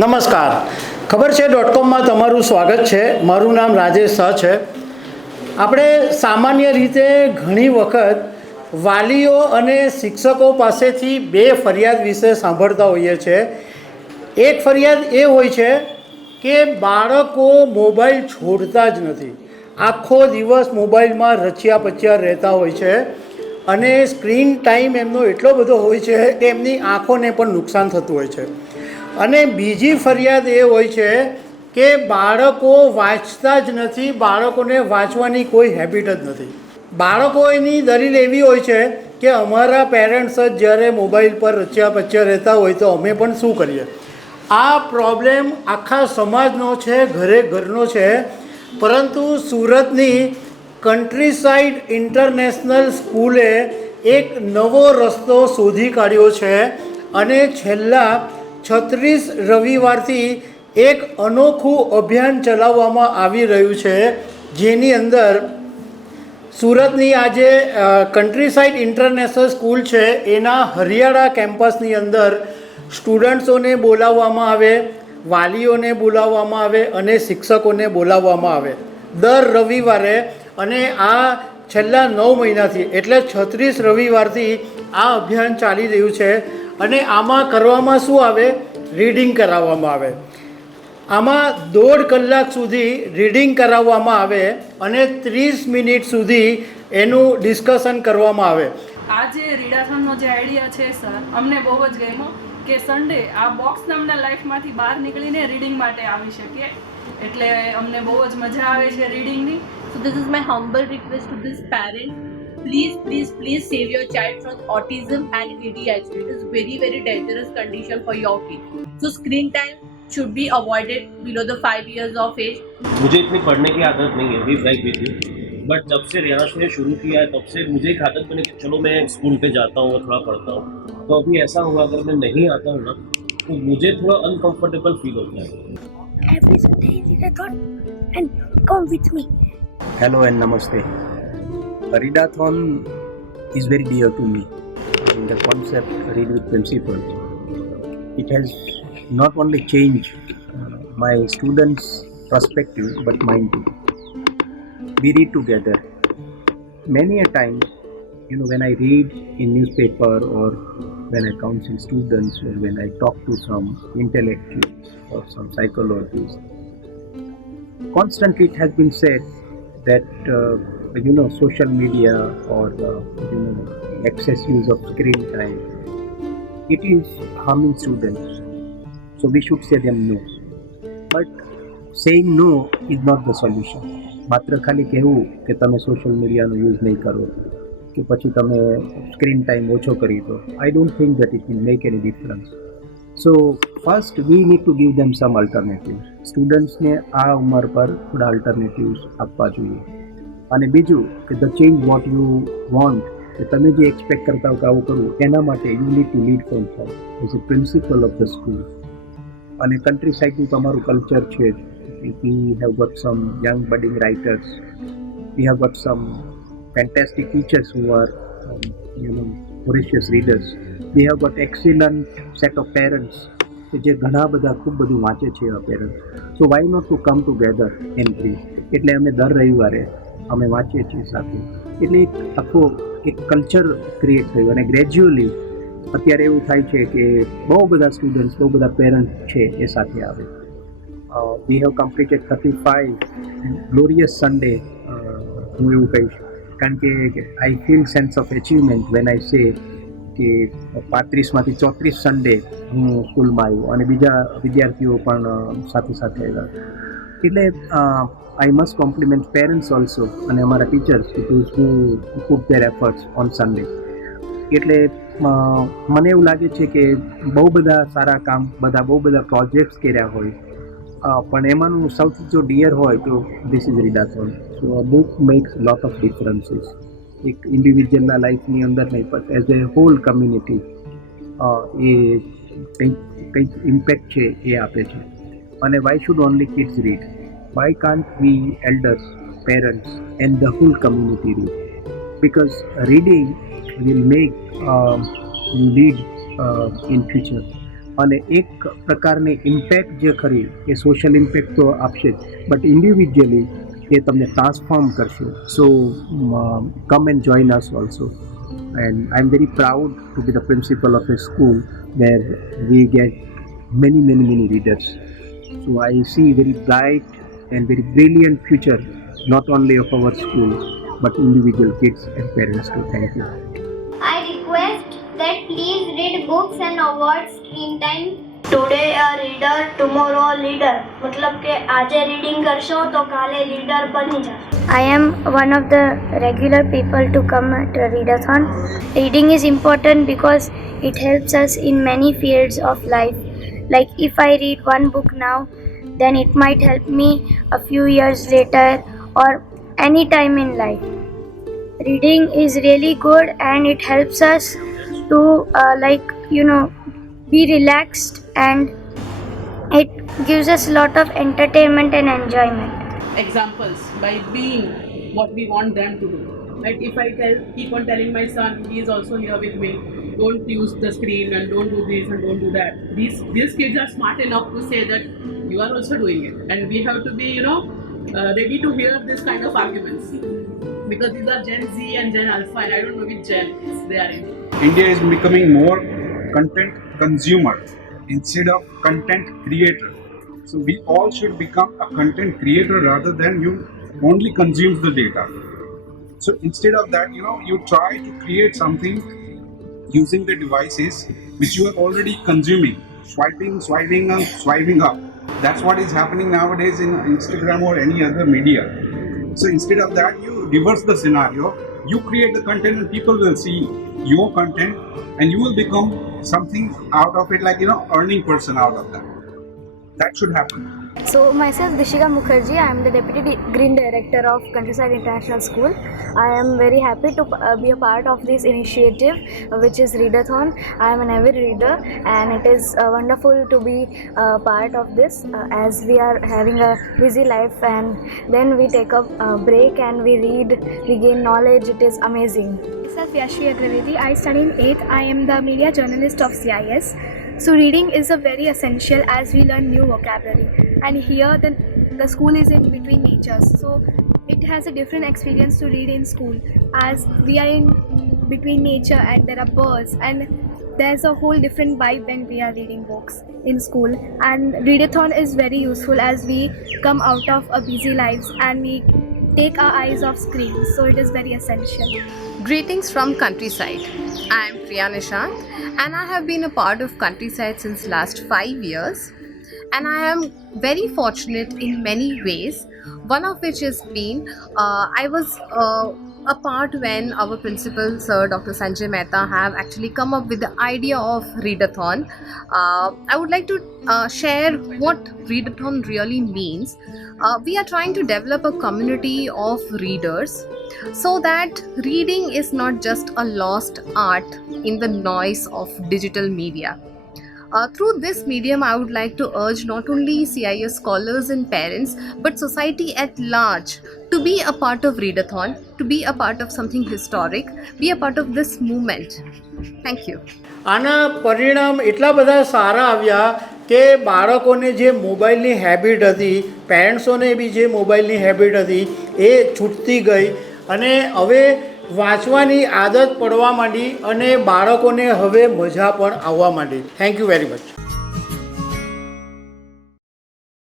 નમસ્કાર. ખબર છે .comમાં તમારું સ્વાગત છે. મારું નામ રાજેશ શાહ છે. આપણે સામાન્ય રીતે ઘણી વખત વાલીઓ અને શિક્ષકો પાસેથી બે ફરિયાદ વિશે સાંભળતા હોઈએ છીએ. એક ફરિયાદ એ હોય છે કે બાળકો મોબાઈલ છોડતા જ નથી, આખો દિવસ મોબાઈલમાં રચ્યા પચ્યા રહેતા હોય છે અને સ્ક્રીન ટાઈમ એમનો એટલો બધો હોય છે કે એમની આંખોને પણ નુકસાન થતું હોય છે. અને બીજી ફરિયાદ એ હોય છે કે બાળકો વાંચતા જ નથી, બાળકોને વાંચવાની કોઈ હેબિટ જ નથી. બાળકોની દલીલ એવી હોય છે કે અમારા પેરેન્ટ્સ જ જ્યારે મોબાઈલ પર રચ્યા પચ્યા રહેતા હોય તો અમે પણ શું કરીએ. આ પ્રોબ્લેમ આખા સમાજનો છે, ઘરે ઘરનો છે. પરંતુ સુરતની કન્ટ્રી સાઇડ ઇન્ટરનેશનલ સ્કૂલે એક નવો રસ્તો શોધી કાઢ્યો છે અને છેલ્લા 36 રવિવારથી એક અનોખું અભિયાન ચલાવવામાં આવી રહ્યું છે, જેની અંદર સુરતની આજે કન્ટ્રી સાઇડ ઇન્ટરનેશનલ સ્કૂલ છે એના હરિયાળા કેમ્પસની અંદર સ્ટુડન્ટ્સોને બોલાવવામાં આવે, વાલીઓને બોલાવવામાં આવે અને શિક્ષકોને બોલાવવામાં આવે દર રવિવારે. અને આ છેલ્લા 9 મહિનાથી એટલે 36 રવિવારથી આ અભિયાન ચાલી રહ્યું છે. અને આમાં કરવામાં શું આવે, રીડિંગ કરાવવામાં આવે. આમાં 1.5 કલાક સુધી રીડિંગ કરાવવામાં આવે અને 30 મિનિટ સુધી એનું ડિસ્કશન કરવામાં આવે. આ જે રીડાથોનનો જે આઈડિયા છે સર, અમને બહુ જ ગમ્યો કે સન્ડે આ બોક્સ નામના લાઈફમાંથી બહાર નીકળીને રીડિંગ માટે આવી શકીએ. એટલે અમને બહુ જ મજા આવે છે રીડિંગની. So this is my humble request to this parent. Please save your child from autism and ADHD. It is very dangerous condition for your kid. So screen time should be avoided below the 5 years of age. मुझे इतनी पढ़ने की आदत नहीं है, be frank with you. But जब से रियाश ने शुरू किया है तब से मुझे एक आदत बनी कि चलो मैं स्कूल पे जाता हूँ और थोड़ा पढ़ता हूँ. तो अभी ऐसा हुआ अगर मैं नहीं आता हूँ ना तो मुझे थोड़ा अनकंफर्टेबल फील होता है. Every Sunday readathon and come with me. Hello and namaste. Readathon is very dear to me. And the concept read with principles, it has not only changed my students' perspective but mine too. We read together. Many a time, when I read in newspaper or when I counsel students or when I talk to some intellectuals or some psychologists, constantly it has been said that social media or excess use of screen time, it is harming students. So we should say them no. But saying no is not the solution. માત્ર ખાલી કહેવું કે તમે સોશિયલ મીડિયાનો યુઝ નહીં કરો કે પછી તમે સ્ક્રીન ટાઈમ ઓછો કરી દો, I don't think that it will make any difference. So first we need to give them some alternatives. સ્ટુડન્ટ્સને આ ઉંમર પર થોડા અલ્ટરનેટિવ્સ આપવા જોઈએ. અને બીજું કે the change what you want, કે તમે જે એક્સપેક્ટ કરતા હો કે આવું કરવું, એના માટે you need to lead from home as a principal of the school. અને કન્ટ્રી સાઇડનું તમારું કલ્ચર છે જ. We have got some young budding writers. We have got some fantastic teachers who are, voracious readers. We have got excellent set of parents કે જે ઘણા બધા ખૂબ બધું વાંચે છે એવા parents. So why not to come together and read. એટલે અમે દર રવિવારે અમે વાંચીએ છીએ સાથે. એટલે એક કલ્ચર ક્રિએટ થયું અને ગ્રેજ્યુઅલી અત્યારે એવું થાય છે કે બહુ બધા સ્ટુડન્ટ્સ, બહુ બધા પેરેન્ટ્સ છે એ સાથે આવે. We have completed 35 glorious Sunday. હું એવું કહીશ કારણ કે I feel sense of achievement when I સે કે 35માંથી 34 સન્ડે હું સ્કૂલમાં આવ્યો અને બીજા વિદ્યાર્થીઓ પણ સાથે આવ્યા. એટલે I must compliment parents also અને અમારા ટીચર્સ હુ put there efforts on Sunday. એટલે મને એવું લાગે છે કે બહુ બધા સારા કામ, બહુ બધા પ્રોજેક્ટ્સ કર્યા હોય, પણ એમાંનું સૌથી જો ડિયર હોય તો this is readathon. So a book makes lot of differences. એક ઇન્ડિવિજ્યુઅલના લાઈફની અંદર નહીં પણ એઝ એ હોલ કમ્યુનિટી એ કંઈક ઇમ્પેક્ટ છે એ આપે છે. અને why should only kids read? Why can't we elders, parents and the whole community read? Because reading will make you lead in future. અને એક પ્રકારની ઇમ્પેક્ટ જે ખરી એ સોશિયલ ઇમ્પેક્ટ તો આપશે જ, બટ ઇન્ડિવિજ્યુઅલી એ તમને ટ્રાન્સફોર્મ કરશે. So come and join us also. And I'm very proud to be the principal of a school where we get many readers. So I see very bright and very brilliant future, not only of our school, but individual kids and parents too. Thank you. I request that please read books and avoid screen time. Today a reader, tomorrow a leader. मतलब के આજે reading કરશો તો કાલે leader બની જશો. I am one of the regular people to come at a readathon. Reading is important because it helps us in many fields of life. Like if I read one book now, then it might help me a few years later or any time in life. Reading is really good and it helps us to be relaxed, and it gives us a lot of entertainment and enjoyment. Examples by being what we want them to do. Like if I keep on telling my son, he is also here with me, don't use the screen and don't do this and don't do that. These kids are smart enough to say that you are also doing it, and we have to be ready to hear this kind of arguments, because these are Gen Z and Gen Alpha, and I don't know which gen they are in. India is becoming more content consumer instead of content creator. So we all should become a content creator rather than you only consumes the data. So instead of that, you try to create something using the devices which you are already consuming, swiping up. That's what is happening nowadays in Instagram or any other media. So instead of that, you reverse the scenario. You create the content and people will see your content, and you will become something out of it, like earning person out of that. That should happen. So myself Dishika Mukherjee, I am the Deputy Green Director of Countryside International School. I am very happy to be a part of this initiative which is Readathon. I am an avid reader and it is wonderful to be part of this as we are having a busy life, and then we take a break and we read, we gain knowledge. It is amazing. Myself Yashvi Agrawedi. I study in 8th. I am the media journalist of CIS. So reading is a very essential as we learn new vocabulary, and here the school is in between natures, so it has a different experience to read in school as we are in between nature and there are birds, and there's a whole different vibe when we are reading books in school. And Readathon is very useful as we come out of a busy lives and we take our eyes off screens, so it is very essential. Greetings from Countryside. I am Priya Nishant and I have been a part of Countryside since last 5 years, and I am very fortunate in many ways, one of which has been I was a part when our principal Sir Dr. Sanjay Mehta have actually come up with the idea of Readathon. I would like to share what Readathon really means. We are trying to develop a community of readers so that reading is not just a lost art in the noise of digital media. Through this medium, I would like to urge not only CIS scholars and parents, but society at large to be a part of Readathon, to be a part of something historic, be a part of this movement. Thank you. આના પરિણામ એટલા બધા સારા આવ્યા કે બાળકોને જે મોબાઈલની હેબિટ હતી, પેરેન્ટ્સોને બી જે મોબાઈલની હેબિટ હતી એ છૂટતી ગઈ, અને હવે વાંચવાની આદત પડવા માંડી, અને બાળકોને હવે મજા પણ આવવા માંડી. Thank you very much.